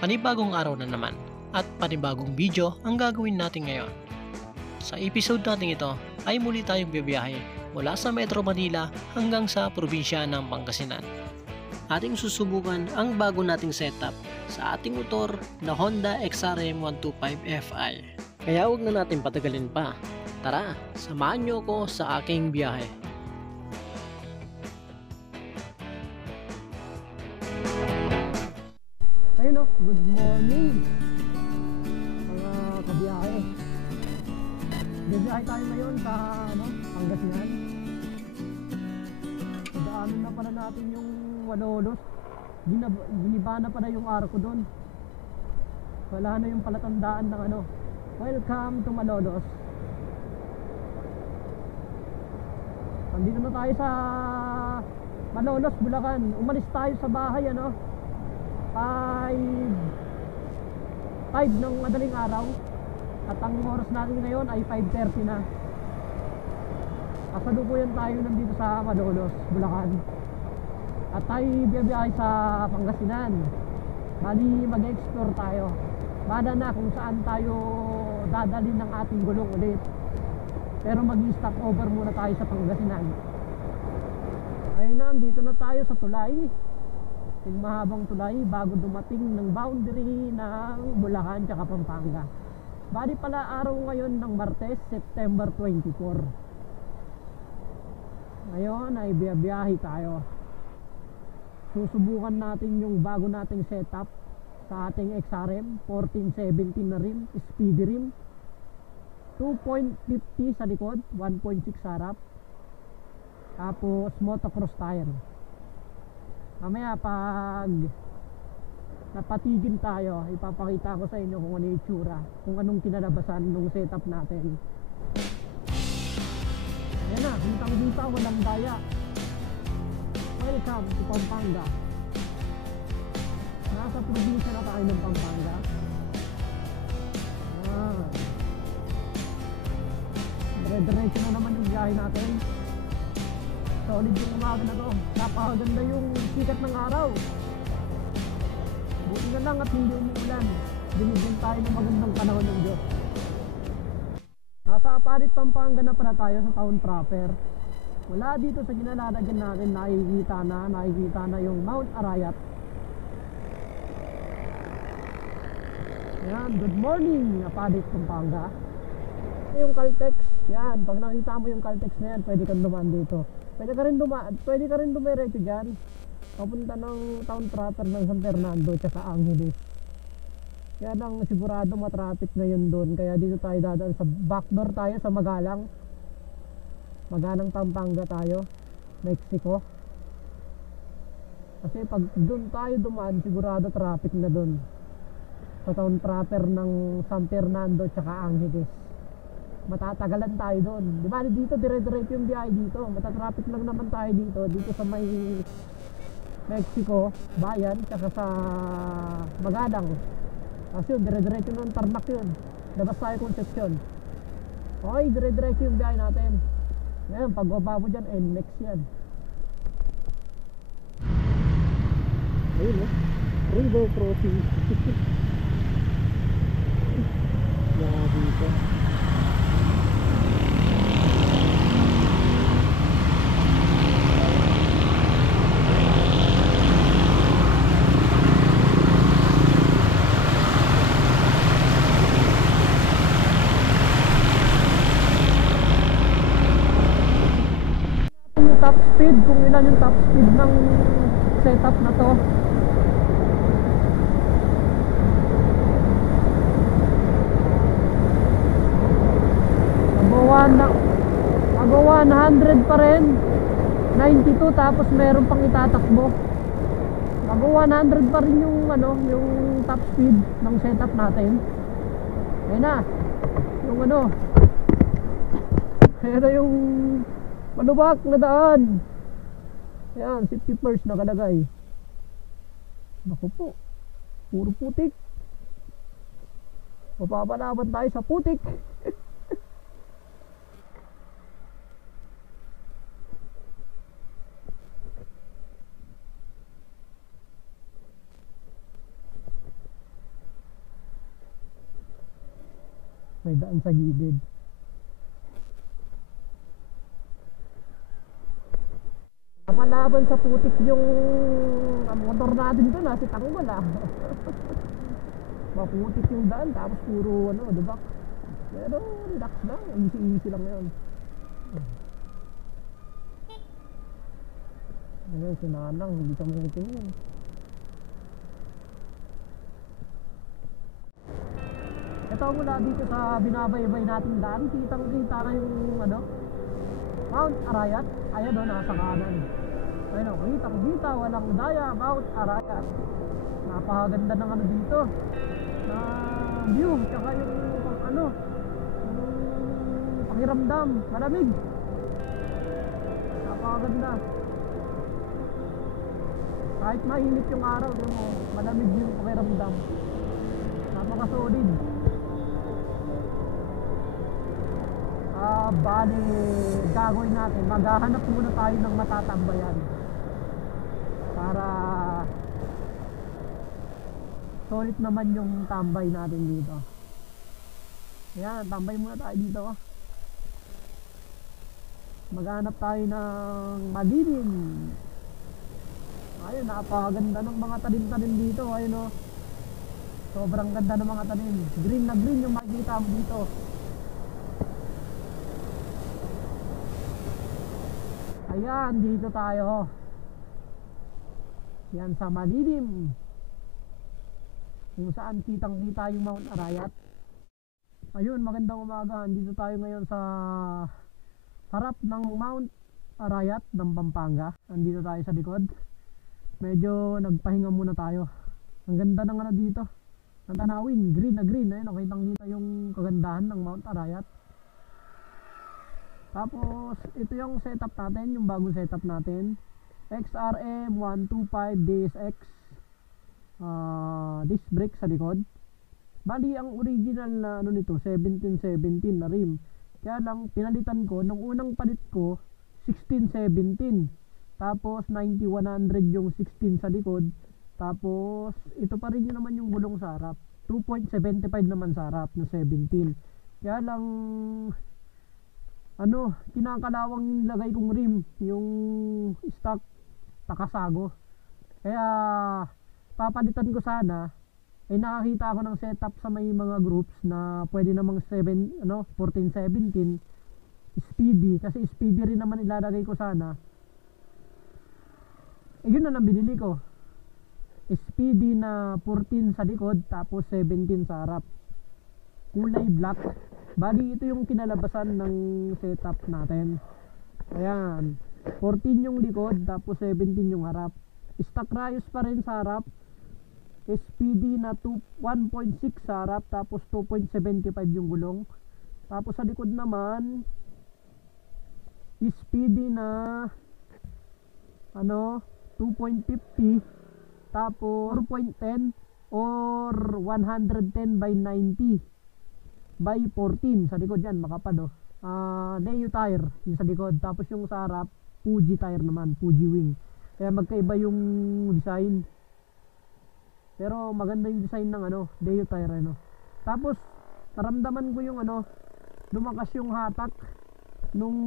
Panibagong araw na naman at panibagong video ang gagawin natin ngayon. Sa episode natin ito ay muli tayong bibiyahe mula sa Metro Manila hanggang sa probinsya ng Pangasinan. Ating susubukan ang bago nating setup sa ating motor na Honda XRM 125 Fi. Kaya huwag na natin patagalin pa. Tara, samahan niyo ako sa aking biyahe. Ayun o, good morning mga kabiyahe. Bibiyahe tayo ngayon sa Pangasinan. Daanan na pala natin yung Malolos. Giniba na pala yung arko doon. Wala na yung palatandaan ng welcome to Malolos. Nandito na tayo sa Malolos, Bulacan. Umalis tayo sa bahay 5 ng madaling araw at ang oras natin ngayon ay 5:30 na. Kasalukuyan tayo nandito sa Malolos, Bulacan at tayo biyahe sa Pangasinan. Bali mag-explore tayo, bada na kung saan tayo dadalhin ng ating gulong ulit, pero mag-stop over muna tayo sa Pangasinan. Ayun na, dito na tayo sa tulay, yung mahabang tulay bago dumating ng boundary ng Bulacan tsaka Pampanga. Bali pala araw ngayon ng Martes, September 24. Ngayon ay biyahe tayo. Susubukan natin yung bago nating setup sa ating XRM 1470 na rim, speedy rim, 2.50 sa likod, 1.6 sa harap, tapos motocross tire. Mamaya pag napatigil tayo, ipapakita ko sa inyo kung ano yung itsura, kung anong kinalabasan ng setup natin. Ayan na, hintang-hinta, walang daya. Welcome to Pampanga. Nasa probinsya na tayo ng Pampanga. Dire-diretso na naman yung biyahe natin. Solid yung umaga na to. Napakaganda yung sikat ng araw. Buti na lang at hindi umuulan. Binigyan tayo ng magandang panahon ng Diyos. Nasa Apalit, Pampanga na pala tayo sa town proper. Wala dito sa ginalalagan natin, nakikita na yung Mount Arayat. Yan, good morning Apalit, Pampanga. Yung Caltex, yan, pag nakita mo yung Caltex na yan, pwede kang dumaan dito. Pwede ka rin dumiretso dyan papunta ng town proper ng San Fernando tsaka Angeles. Kaya lang sigurado matraffic ngayon doon, kaya dito tayo dadaan sa backdoor tayo sa Magalang Pampanga tayo, Mexico. Kasi pag doon tayo dumaan, sigurado traffic na doon sa town proper ng San Fernando tsaka Angeles. Matatagalan tayo doon. Di ba dito dire-diretso yung biyahe dito. Matatraffic lang naman tayo dito sa may Mexico, bayan, tsaka sa Magalang. Kasi yun, dire-diretso ng Tarmac yun. Labas tayo Concepcion. Okay, dire-diretso yung biyahe natin. Ngayon, pag baba mo dyan, NLEX yan. Ayun river crossing. Yan dito. Top speed, kung ilan yung top speed ng setup na to. Mag 100 pa rin, 92, tapos meron pang itatakbo. Mag 100 pa rin yung yung top speed ng setup natin. Ayun na yung ayun na yung malubak na daan. Ayan, safety first nakalagay. Naku po, puro putik. Mapapalaban tayo sa putik. May daan sa gilid. Napalaban sa putik yung motor natin doon si Tanggol maputik yung daan tapos puro dubak. Pero relax lang, easy lang yun. Ngayon si Nanang hindi kami nagtingin. Ito mula dito sa binabaybay nating daan, kitang kita na yung Mount Arayat. Ayan nasa kanan. Ayun kitang kita, walang daya, Mount Arayat. Napakaganda ng dito na view, tsaka yung yung pakiramdam, malamig. Napakaganda. Kahit mainit yung araw, malamig yung pakiramdam. Napaka-solid. Bali, gagawin natin, maghahanap muna tayo ng matatambayan para solid naman yung tambay natin dito. Ayan, tambay muna tayo dito. Maghanap tayo ng madilim. Ayun, napakaganda ng mga tanim-tanim dito. Ayun sobrang ganda ng mga tanim. Green na green yung makikita mo dito. Ayan, dito tayo. Yan sa madilim, kung saan kitang kita yung Mount Arayat. Ayun, magandang umaga. Dito tayo ngayon sa harap ng Mount Arayat ng Pampanga. Andito tayo sa likod. Medyo nagpahinga muna tayo. Ang ganda ng dito, ang tanawin, green na green. Ayun, kitang kita yung kagandahan ng Mount Arayat. Tapos ito yung setup natin, yung bagong setup natin, XRM 125 DSX, disc brake sa likod. Bali ang original na nito 1717 na rim, kaya lang pinalitan ko nung unang palit ko 1617, tapos 9100 yung 16 sa likod. Tapos ito pa rin yun naman yung gulong sa harap, 2.75 naman sa harap na 17. Kaya lang kinakalawang yung nilagay kong rim, yung stock Takasago. Kaya papalitan ko sana. Nakakita ako ng setup sa may mga groups na pwede namang 1417 speedy, kasi speedy rin naman ilalagay ko sana. Yun na lang binili ko, speedy na 14 sa likod tapos 17 sa harap, kulay black. Bali ito yung kinalabasan ng setup natin. Ayan, 14 yung likod tapos 17 yung harap. Stock rayos pa rin sa harap, SPD na 1.6 sa harap tapos 2.75 yung gulong. Tapos sa likod naman SPD na 2.50 tapos 4.10 or 110 by 90 by 14 sa likod. Yan, makapal Neo tire yung sa likod, tapos yung sa harap Fuji tire naman, Fuji wing. Kaya magkaiba yung design, pero maganda yung design ng Neo tire Tapos naramdaman ko yung lumakas yung hatak nung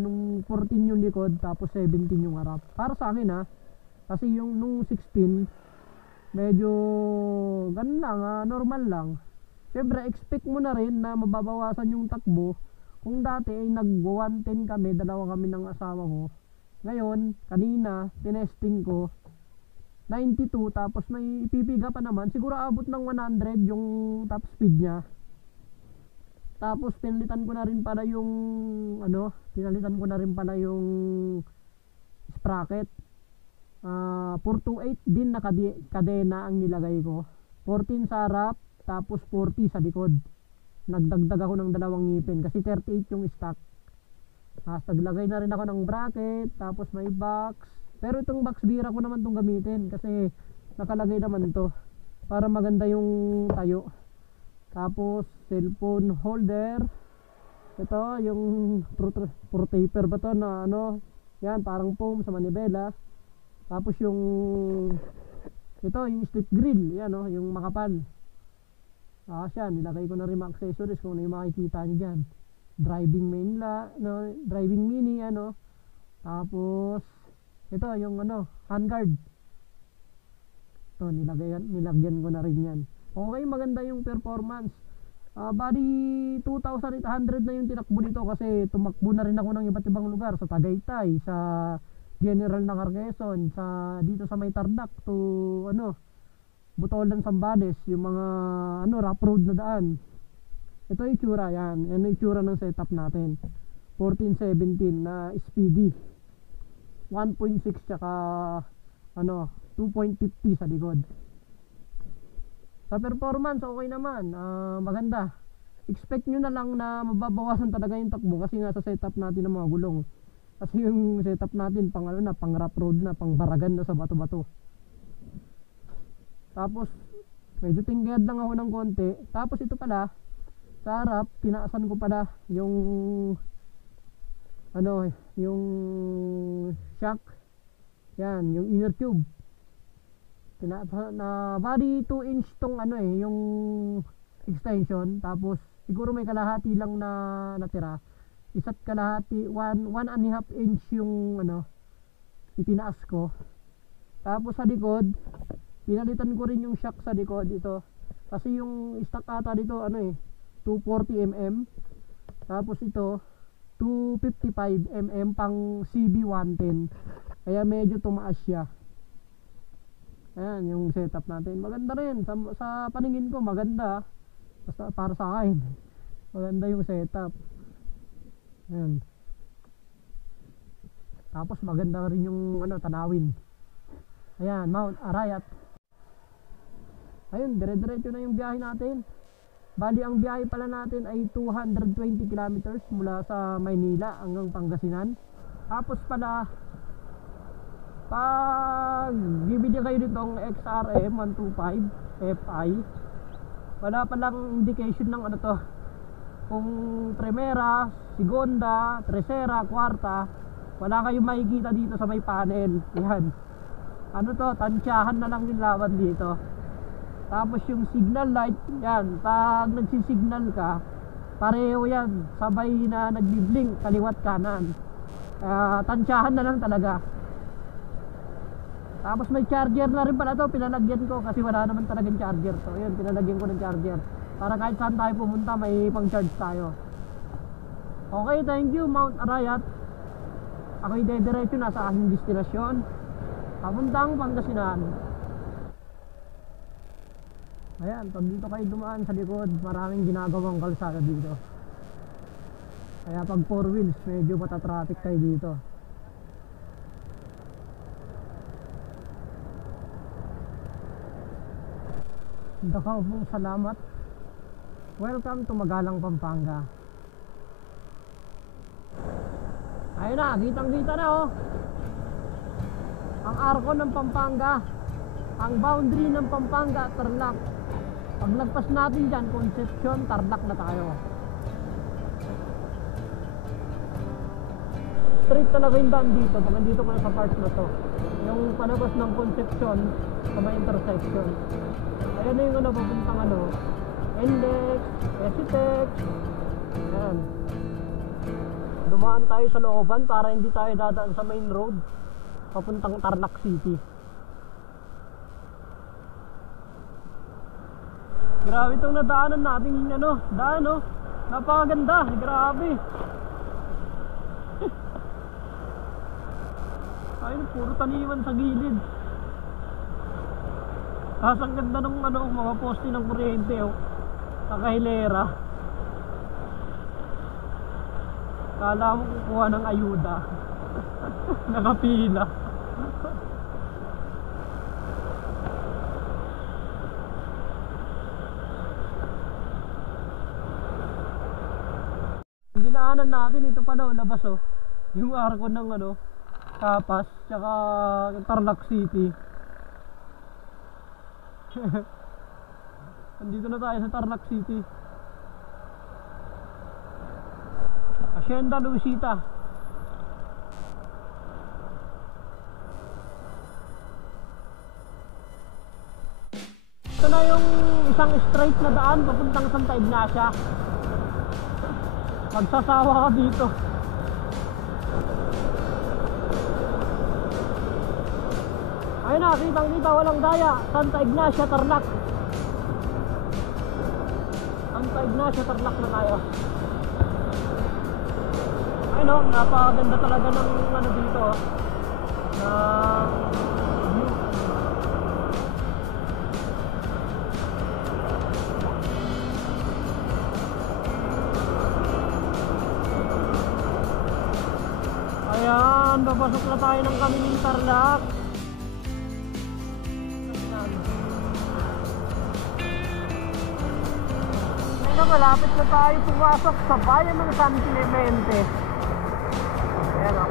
nung 14 yung likod tapos 17 yung harap. Para sa akin kasi yung nung 16 medyo ganun lang, normal lang. Siyempre expect mo na rin na mababawasan yung takbo. Kung dati ay nag-110 kami, dalawa kami ng asawa ko. Ngayon, kanina tinesting ko 92, tapos may ipipiga pa naman, siguro abot ng 100 yung top speed niya. Tapos pinalitan ko na rin pala yung sprocket. 428 din na kadena ang nilagay ko. 14 sa harap tapos 40 sa likod. Nagdagdag ako ng dalawang ngipin kasi 38 yung stock. Naglagay na rin ako ng bracket, tapos may box. Pero itong box bira ko naman itong gamitin kasi nakalagay naman to para maganda yung tayo. Tapos cellphone holder. Ito yung pro taper ba to na yan, parang foam sa manibela. Tapos yung slip grill, yan yung makapal. Siya, nilagay ko na rin mga accessories kung ano yung makikita nyo dyan. Driving main no, driving mini, ano. Tapos, ito, yung ano, handguard. Ito, nilagyan ko na rin yan. Okay, maganda yung performance. Bali, 2,800 na yung tinakbo nito kasi tumakbo na rin ako ng iba't ibang lugar. Sa Tagaytay, sa General ng Quezon, dito sa May Tarlac to, ano, Butolan, Sambales, yung mga ano, rough road na daan. Ito yung itsura, yan. Yan yung itsura ng setup natin. 1417 na speedy. 1.6 tsaka ano, 2.50 sa likod. Sa performance, okay naman. Maganda. Expect nyo na lang na mababawasan talaga yung takbo kasi nga sa setup natin ng mga gulong. Kasi yung setup natin pang ano na, pang rough road na, pang baragan na sa bato-bato. Tapos medyo tinggad lang ako ng konti. Tapos ito pala, sa harap, tinaasan ko pala yung ano, yung shock. Yan, yung inner tube. Na body 2 inch tong ano yung extension. Tapos siguro may kalahati lang na natira. Isa't kalahati, 1.5 inch yung ano, itinaas ko. Tapos sa likod, pinalitan ko rin yung shock sa likod ito. Kasi yung stock ata dito ano 240 mm. Tapos ito 255 mm pang CB110. Kaya medyo tumaas siya. Ayan yung setup natin. Maganda rin sa paningin ko, maganda. Basta para sa akin, maganda yung setup. Ayan. Tapos maganda rin yung ano, tanawin. Ayan, Mount Arayat. Ayun, dire-diretso na yung biyahe natin. Bali ang biyahe pala natin ay 220 kilometers mula sa Maynila hanggang Pangasinan. Tapos pala, pag bibili kayo nitong XRM 125 Fi, wala palang indication ng ano to, kung Primera, Segunda, Tercera, Kwarta, wala kayong makikita dito sa may panel. Yan, ano to, tansyahan na lang yung lawan dito. Tapos yung signal light, yan, pag nagsisignal ka, pareho yan, sabay na nagbiblink kaliwat kanan. Tansyahan na lang talaga. Tapos may charger na rin pala to, pinalagyan ko kasi wala naman talagang charger to. Yun, pinalagyan ko ng charger para kahit saan tayo pumunta may pang charge tayo. Okay, thank you Mount Arayat. Ako'y dediretso na sa aking destinasyon, papuntang Pangasinan. Ayan, pag dito kayo dumaan sa likod, maraming ginagawang kalsada dito. Kaya pag 4 wheels, medyo matatraffic kayo dito. Dakaw pong salamat. Welcome to Magalang, Pampanga. Ayun na, kitang-kita na oh. Ang arko ng Pampanga, ang boundary ng Pampanga at Tarlac. Pag lagpas natin dyan, Concepcion, Tarlac na tayo. Straight talaga yung daan dito pag nandito ko na sa part na to. Yung palabas ng Concepcion sa may intersection. Ayan na yung ano, papuntang ano, Index, Esitex. Ayan. Dumaan tayo sa looban para hindi tayo dadaan sa main road papuntang Tarlac City. Grabe itong nadaanan natin ano, daan oh. Napakaganda, grabe. Ayun, puro taniman sa gilid. Tapos ang ganda ng ano, mga poste ng kuryente oh. Nakahilera. Kala mo kukuha ng ayuda. Nakapila. Dinaanan natin ito pa no, labas oh. Yung arko ng ano, Kapas, tsaka Tarlac City. Nandito na tayo sa Tarlac City. Hacienda Luisita. Ito na yung isang straight na daan papuntang Santa Ignacia. Magsasawa ka dito. Ayun na, kitang-kita, walang daya. Santa Ignacia, Tarlac. Santa Ignacia, Tarlac na tayo. Ayun o, napakaganda talaga ng ano dito. Ng view. Ayan, papasok na tayo ng Kamining Tarlac. Malapit na tayo pumasok sa bayan ng San Clemente. Ayan o.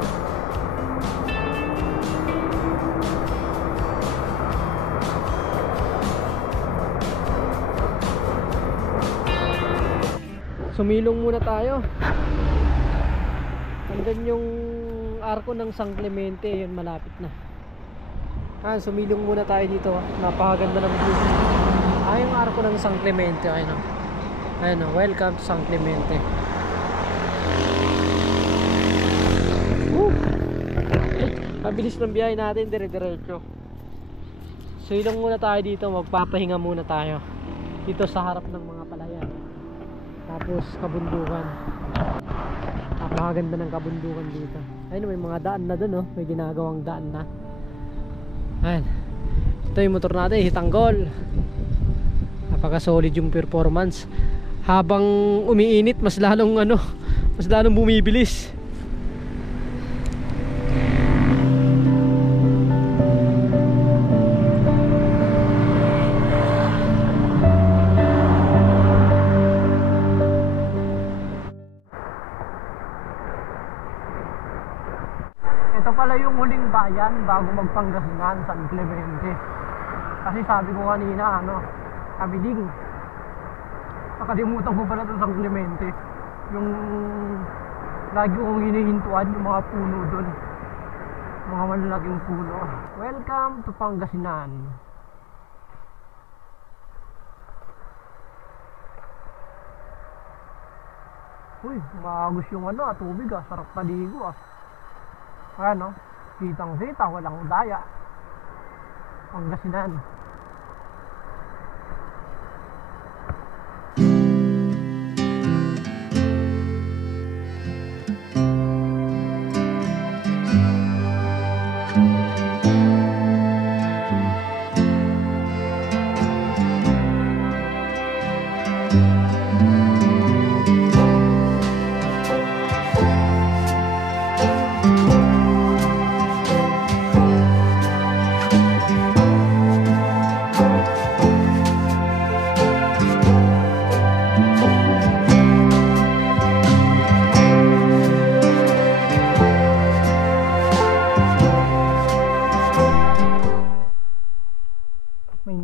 Sumilong muna tayo. Andun yung arko ng San Clemente. Yun, malapit na. Sumilong muna tayo dito. Napakaganda ng view. Yung arko ng San Clemente. Ayun o. Ayun o, welcome to San Clemente. Mabilis ng biyahe natin, dire-diretso. So ilong muna tayo dito, magpapahinga muna tayo dito sa harap ng mga palayan. Tapos kabundukan. Napakaganda ng kabundukan dito. Ayun, may mga daan na dun, may ginagawang daan na. Ayun, ito yung motor natin, Hitanggol. Napaka solid yung performance. Habang umiinit, mas lalong bumibilis. Ito pala yung huling bayan bago magpangasinan, San Clemente. Kasi sabi ko kanina, Kamiling. Nakalimutan ko pala ito San Clemente. Yung lagi kong hinihintuan yung mga puno doon. Mga malalaking puno. Welcome to Pangasinan. Uy, maagos yung tubig sarap paligo Ayan kitang-kita, walang daya. Pangasinan.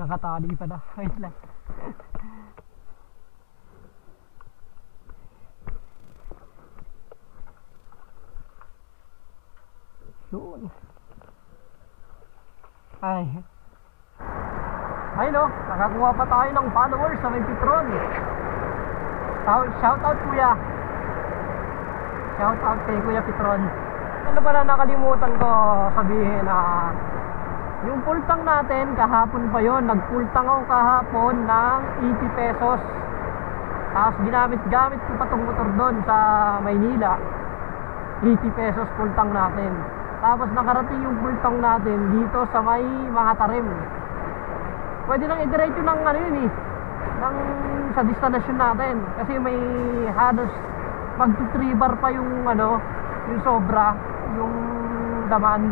Nakatali pa na. Wait lang. Yun. Ay nakakuha pa tayo ng followers sa may Petron. Shout out kuya. Shout out kay Kuya Petron. Ano pala nakalimutan ko sabihin yung full tank natin, kahapon pa yon, nag-full tank ako kahapon ng 80 pesos. Tapos gamit ko pa tong motor doon sa Maynila. 80 pesos full tank natin. Tapos nakarating yung full tank natin dito sa may mga tarim. Pwede nang i-diretso ng sa destination natin. Kasi may halos mag-3 bar pa yung yung sobra, yung laman.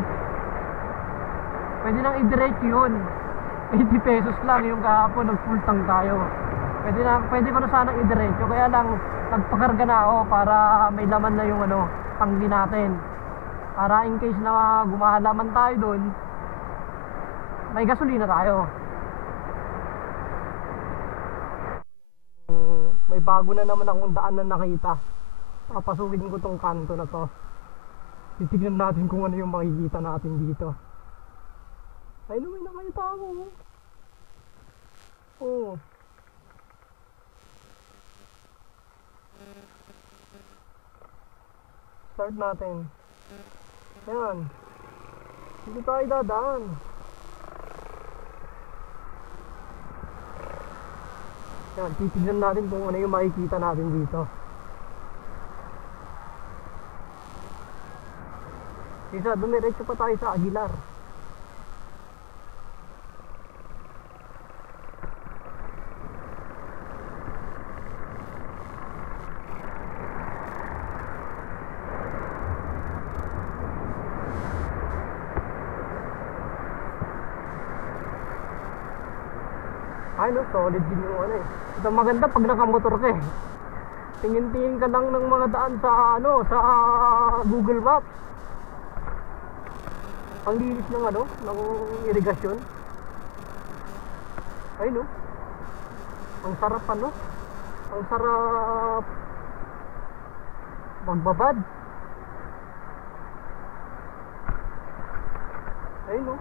Pwede nang i-diretso yun. 80 pesos lang yung kahapon, nag-full tank tayo. Pwede pa na sanang i-diretso. Kaya lang, nagpakarga na ako para may laman na yung tanggi natin. Para in case na gumahalaman tayo dun, may gasolina tayo. May bago na naman akong daan na nakita. Papasukin ko tong kanto na to. Titignan natin kung ano yung makikita natin dito. Ay, may nakita ako. Oo. Start natin. Yan. Dito tayo dadaan. Yan, titignan natin kung ano yung makikita natin dito. Isa, dumiretso pa tayo sa Aguilar. Ay no, solid din yung ano eh. Ito maganda pag nakamotor ka eh. Tingin-tingin ka lang ng mga daan sa ano, sa Google Maps. Ang linis ng ano, ng irigasyon. Ay no. Ang sarap ano. Ang sarap magbabad. Ay no.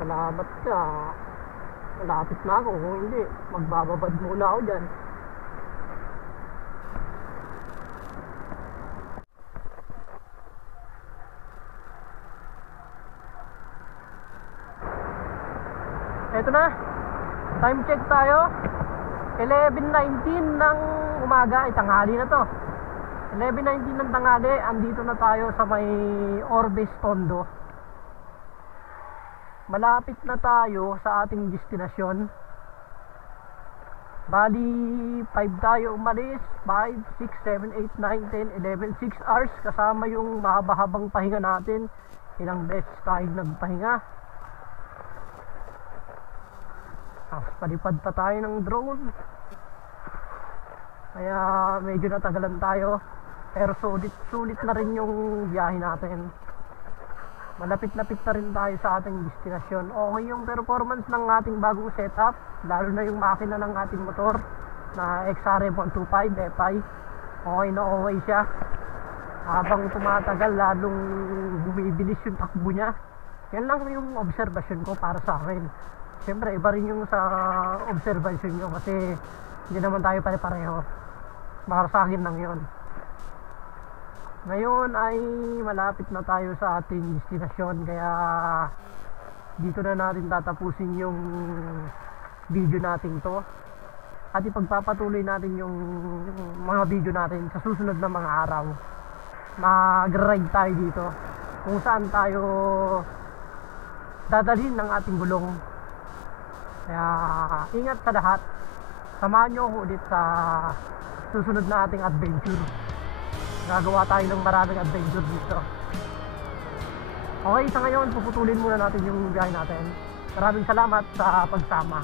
Salamat ka. Malapit na ako. Kung hindi, magbababad muna ako dyan. Eto na. Time check tayo. 11:19 ng umaga. Ay, tanghali na to. 11:19 ng tanghali. Andito na tayo sa may Orbes, Tondo. Malapit na tayo sa ating destinasyon. Bali 5 tayo umalis. 5, 6, 7, 8, 9, 10, 11, 6 hours. Kasama yung mahaba-habang pahinga natin. Ilang beses tayo nagpahinga. Palipad pa tayo ng drone. Kaya medyo natagalan tayo. Pero sulit na rin yung biyahe natin. Malapit-lapit na rin tayo sa ating destinasyon. Okay yung performance ng ating bagong setup, lalo na yung makina ng ating motor na XRM 125 FI. Okay na okay siya. Habang tumatagal, lalong bumibilis yung takbo niya. Yan lang yung obserbasyon ko para sa akin. Siyempre iba rin yung sa observation nyo kasi hindi naman tayo pare-pareho. Para sa akin lang yun. Ngayon ay malapit na tayo sa ating destinasyon, kaya dito na natin tatapusin yung video natin to at ipagpapatuloy natin yung mga video natin sa susunod na mga araw. Mag-ride tayo dito kung saan tayo dadalhin ng ating gulong. Kaya ingat sa lahat, samahan nyo ako ulit sa susunod na ating adventure. Gagawa tayo ng maraming adventure dito. Okay, sa ngayon puputulin muna natin yung biyahe natin. Maraming salamat sa pagsama.